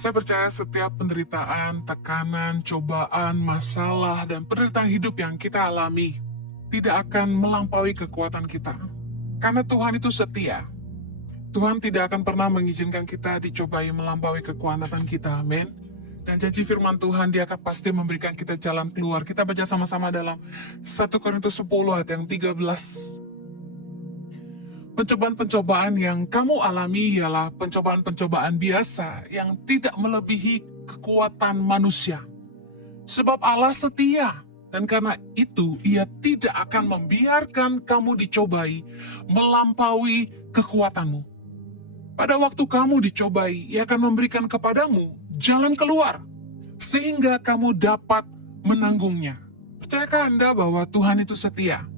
Saya percaya setiap penderitaan, tekanan, cobaan, masalah, dan penderitaan hidup yang kita alami tidak akan melampaui kekuatan kita. Karena Tuhan itu setia. Tuhan tidak akan pernah mengizinkan kita dicobai melampaui kekuatan kita. Amin. Dan janji firman Tuhan, Dia akan pasti memberikan kita jalan keluar. Kita baca sama-sama dalam 1 Korintus 10 ayat yang 13. Pencobaan-pencobaan yang kamu alami ialah pencobaan-pencobaan biasa yang tidak melebihi kekuatan manusia. Sebab Allah setia, dan karena itu Ia tidak akan membiarkan kamu dicobai melampaui kekuatanmu. Pada waktu kamu dicobai, Ia akan memberikan kepadamu jalan keluar, sehingga kamu dapat menanggungnya. Percayakah Anda bahwa Tuhan itu setia?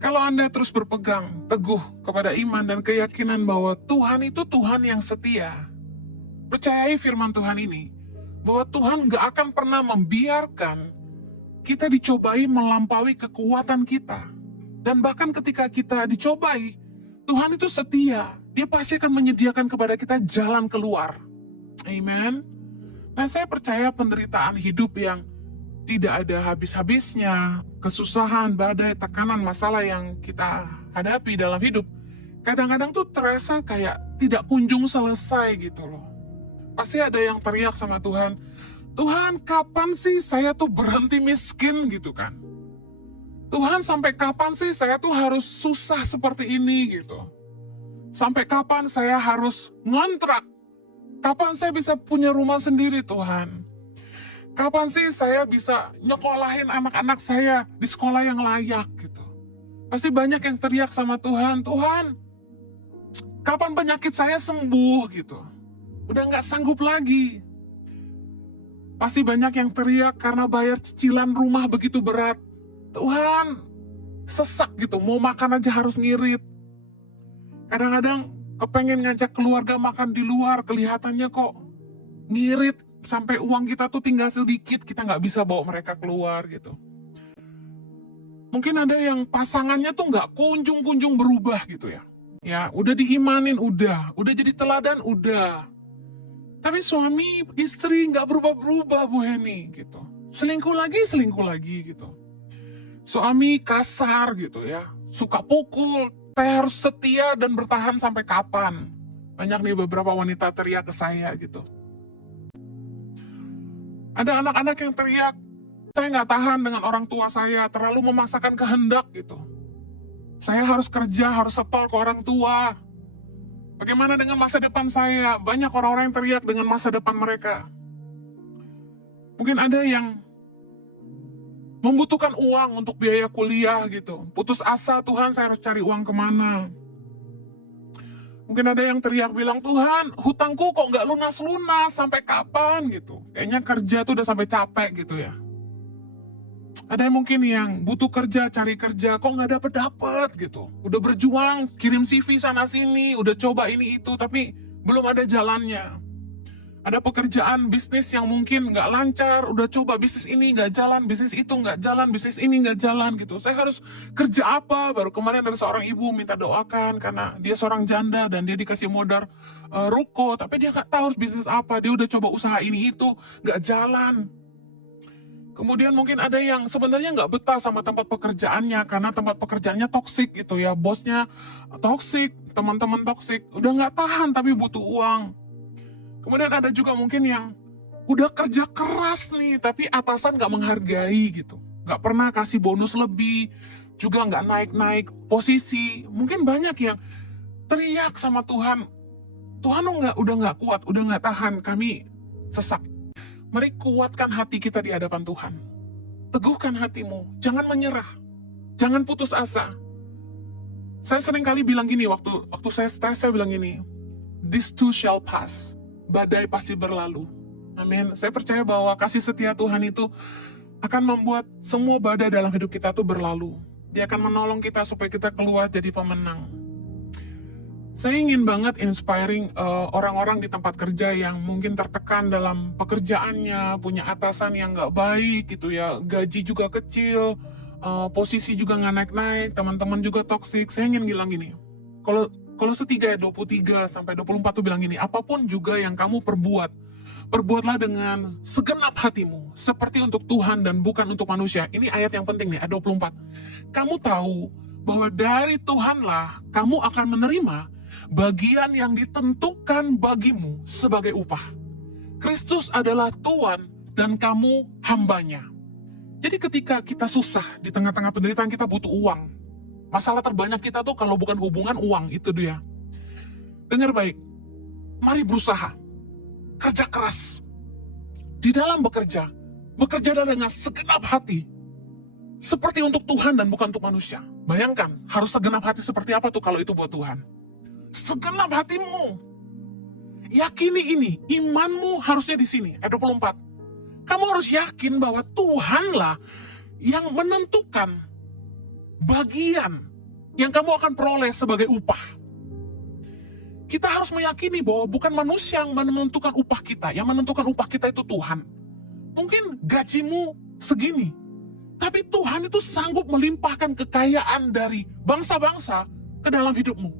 Kalau Anda terus berpegang teguh kepada iman dan keyakinan bahwa Tuhan itu Tuhan yang setia, percayai firman Tuhan ini, bahwa Tuhan gak akan pernah membiarkan kita dicobai melampaui kekuatan kita. Dan bahkan ketika kita dicobai, Tuhan itu setia. Dia pasti akan menyediakan kepada kita jalan keluar. Amen. Nah, saya percaya penderitaan hidup yang tidak ada habis-habisnya, kesusahan, badai, tekanan, masalah yang kita hadapi dalam hidup, kadang-kadang tuh terasa kayak tidak kunjung selesai gitu loh. Pasti ada yang teriak sama Tuhan, Tuhan kapan sih saya tuh berhenti miskin gitu kan? Tuhan sampai kapan sih saya tuh harus susah seperti ini gitu? Sampai kapan saya harus ngontrak? Kapan saya bisa punya rumah sendiri Tuhan? Kapan sih saya bisa nyekolahin anak-anak saya di sekolah yang layak gitu? Pasti banyak yang teriak sama Tuhan, Tuhan, kapan penyakit saya sembuh gitu? Udah nggak sanggup lagi. Pasti banyak yang teriak karena bayar cicilan rumah begitu berat. Tuhan, sesak gitu, mau makan aja harus ngirit. Kadang-kadang kepengen ngajak keluarga makan di luar, kelihatannya kok ngirit. Sampai uang kita tuh tinggal sedikit, kita nggak bisa bawa mereka keluar gitu. Mungkin ada yang pasangannya tuh nggak kunjung-kunjung berubah gitu ya. Ya, udah diimanin, udah jadi teladan, udah. Tapi suami, istri nggak berubah-berubah Bu Heni gitu. Selingkuh lagi gitu. Suami kasar gitu ya, suka pukul. Saya harus setia dan bertahan sampai kapan? Banyak nih beberapa wanita teriak ke saya gitu. Ada anak-anak yang teriak, saya nggak tahan dengan orang tua saya, terlalu memaksakan kehendak gitu. Saya harus kerja, harus setor ke orang tua. Bagaimana dengan masa depan saya? Banyak orang-orang yang teriak dengan masa depan mereka. Mungkin ada yang membutuhkan uang untuk biaya kuliah gitu. Putus asa, Tuhan saya harus cari uang kemana? Mungkin ada yang teriak bilang, Tuhan hutangku kok nggak lunas-lunas, sampai kapan gitu. Kayaknya kerja tuh udah sampai capek gitu ya. Ada yang mungkin yang butuh kerja, cari kerja, kok nggak dapet gitu. Udah berjuang, kirim CV sana-sini, udah coba ini itu, tapi belum ada jalannya. Ada pekerjaan bisnis yang mungkin nggak lancar, udah coba bisnis ini nggak jalan, bisnis itu nggak jalan, bisnis ini nggak jalan gitu. Saya harus kerja apa? Baru kemarin ada seorang ibu minta doakan karena dia seorang janda dan dia dikasih modal ruko, tapi dia nggak tahu harus bisnis apa. Dia udah coba usaha ini itu nggak jalan. Kemudian mungkin ada yang sebenarnya nggak betah sama tempat pekerjaannya karena tempat pekerjaannya toksik gitu ya, bosnya toksik, teman-teman toksik, udah nggak tahan tapi butuh uang. Kemudian ada juga mungkin yang udah kerja keras nih, tapi atasan gak menghargai gitu. Gak pernah kasih bonus lebih, juga gak naik-naik posisi. Mungkin banyak yang teriak sama Tuhan, Tuhan udah gak kuat, udah gak tahan, kami sesak. Mari kuatkan hati kita di hadapan Tuhan. Teguhkan hatimu, jangan menyerah, jangan putus asa. Saya sering kali bilang gini, waktu saya stres, saya bilang gini, this too shall pass. Badai pasti berlalu. Amin. Saya percaya bahwa kasih setia Tuhan itu akan membuat semua badai dalam hidup kita itu berlalu. Dia akan menolong kita supaya kita keluar jadi pemenang. Saya ingin banget inspiring orang-orang di tempat kerja yang mungkin tertekan dalam pekerjaannya, punya atasan yang nggak baik gitu ya, gaji juga kecil, posisi juga nggak naik-naik, teman-teman juga toksik. Saya ingin bilang gini, Kolose 3 ayat 23 sampai 24 tuh bilang gini, apapun juga yang kamu perbuat, perbuatlah dengan segenap hatimu, seperti untuk Tuhan dan bukan untuk manusia. Ini ayat yang penting nih, ayat 24. Kamu tahu bahwa dari Tuhanlah kamu akan menerima bagian yang ditentukan bagimu sebagai upah. Kristus adalah Tuhan dan kamu hambanya. Jadi ketika kita susah, di tengah-tengah penderitaan kita butuh uang. Masalah terbanyak kita tuh kalau bukan hubungan, uang, itu dia. Dengar baik, mari berusaha, kerja keras. Di dalam bekerja dengan segenap hati. Seperti untuk Tuhan dan bukan untuk manusia. Bayangkan, harus segenap hati seperti apa tuh kalau itu buat Tuhan. Segenap hatimu. Yakini ini, imanmu harusnya di sini, ayat 24. Kamu harus yakin bahwa Tuhanlah yang menentukan bagian yang kamu akan peroleh sebagai upah. Kita harus meyakini bahwa bukan manusia yang menentukan upah kita. Yang menentukan upah kita itu Tuhan. Mungkin gajimu segini, tapi Tuhan itu sanggup melimpahkan kekayaan dari bangsa-bangsa ke dalam hidupmu.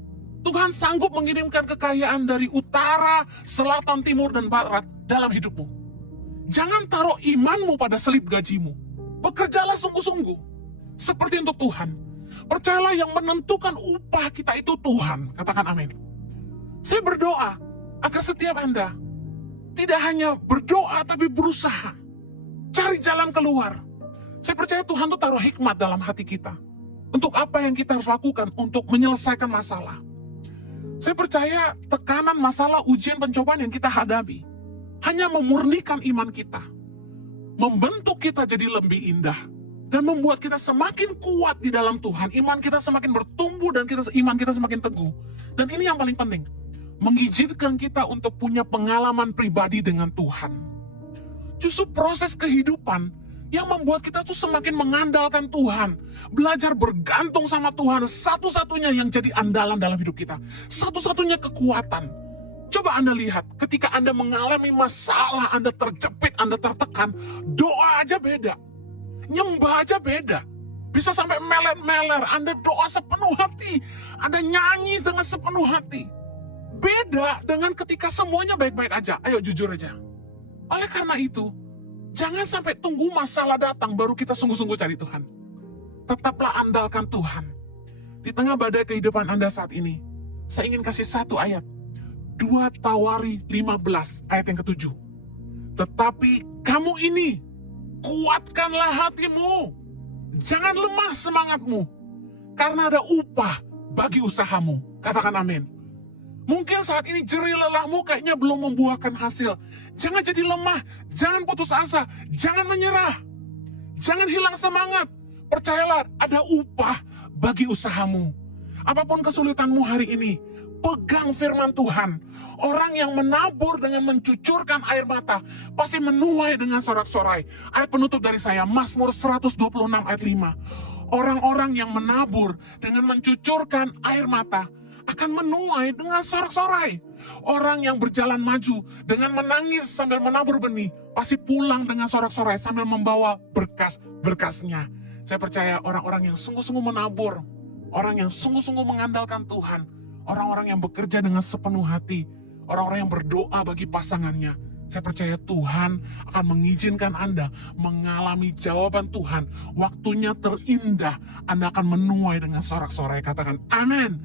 Tuhan sanggup mengirimkan kekayaan dari utara, selatan, timur, dan barat dalam hidupmu. Jangan taruh imanmu pada selip gajimu. Bekerjalah sungguh-sungguh. Seperti untuk Tuhan. Percayalah yang menentukan upah kita itu Tuhan. Katakan amin. Saya berdoa agar setiap Anda tidak hanya berdoa tapi berusaha. Cari jalan keluar. Saya percaya Tuhan tuh taruh hikmat dalam hati kita. Untuk apa yang kita harus lakukan untuk menyelesaikan masalah. Saya percaya tekanan masalah, ujian, pencobaan yang kita hadapi hanya memurnikan iman kita. Membentuk kita jadi lebih indah. Dan membuat kita semakin kuat di dalam Tuhan. Iman kita semakin bertumbuh dan iman kita semakin teguh. Dan ini yang paling penting. Mengizinkan kita untuk punya pengalaman pribadi dengan Tuhan. Justru proses kehidupan yang membuat kita tuh semakin mengandalkan Tuhan. Belajar bergantung sama Tuhan. Satu-satunya yang jadi andalan dalam hidup kita. Satu-satunya kekuatan. Coba Anda lihat, ketika Anda mengalami masalah, Anda terjepit, Anda tertekan, doa aja beda. Nyembah aja beda. Bisa sampai meler-meler. Anda doa sepenuh hati. Anda nyanyi dengan sepenuh hati. Beda dengan ketika semuanya baik-baik aja. Ayo jujur aja. Oleh karena itu, jangan sampai tunggu masalah datang baru kita sungguh-sungguh cari Tuhan. Tetaplah andalkan Tuhan. Di tengah badai kehidupan Anda saat ini, saya ingin kasih satu ayat. 2 Tawari 15 ayat yang ke-7. Tetapi kamu ini, kuatkanlah hatimu. Jangan lemah semangatmu. Karena ada upah bagi usahamu. Katakan amin. Mungkin saat ini jerih lelahmu kayaknya belum membuahkan hasil. Jangan jadi lemah. Jangan putus asa. Jangan menyerah. Jangan hilang semangat. Percayalah, ada upah bagi usahamu. Apapun kesulitanmu hari ini, pegang firman Tuhan. Orang yang menabur dengan mencucurkan air mata pasti menuai dengan sorak-sorai. Ayat penutup dari saya, Mazmur 126 ayat 5. Orang-orang yang menabur dengan mencucurkan air mata akan menuai dengan sorak-sorai. Orang yang berjalan maju dengan menangis sambil menabur benih pasti pulang dengan sorak-sorai sambil membawa berkas-berkasnya. Saya percaya orang-orang yang sungguh-sungguh menabur, orang yang sungguh-sungguh mengandalkan Tuhan, orang-orang yang bekerja dengan sepenuh hati, orang-orang yang berdoa bagi pasangannya, saya percaya Tuhan akan mengizinkan Anda mengalami jawaban Tuhan. Waktunya terindah, Anda akan menuai dengan sorak-sorai. Katakan amin.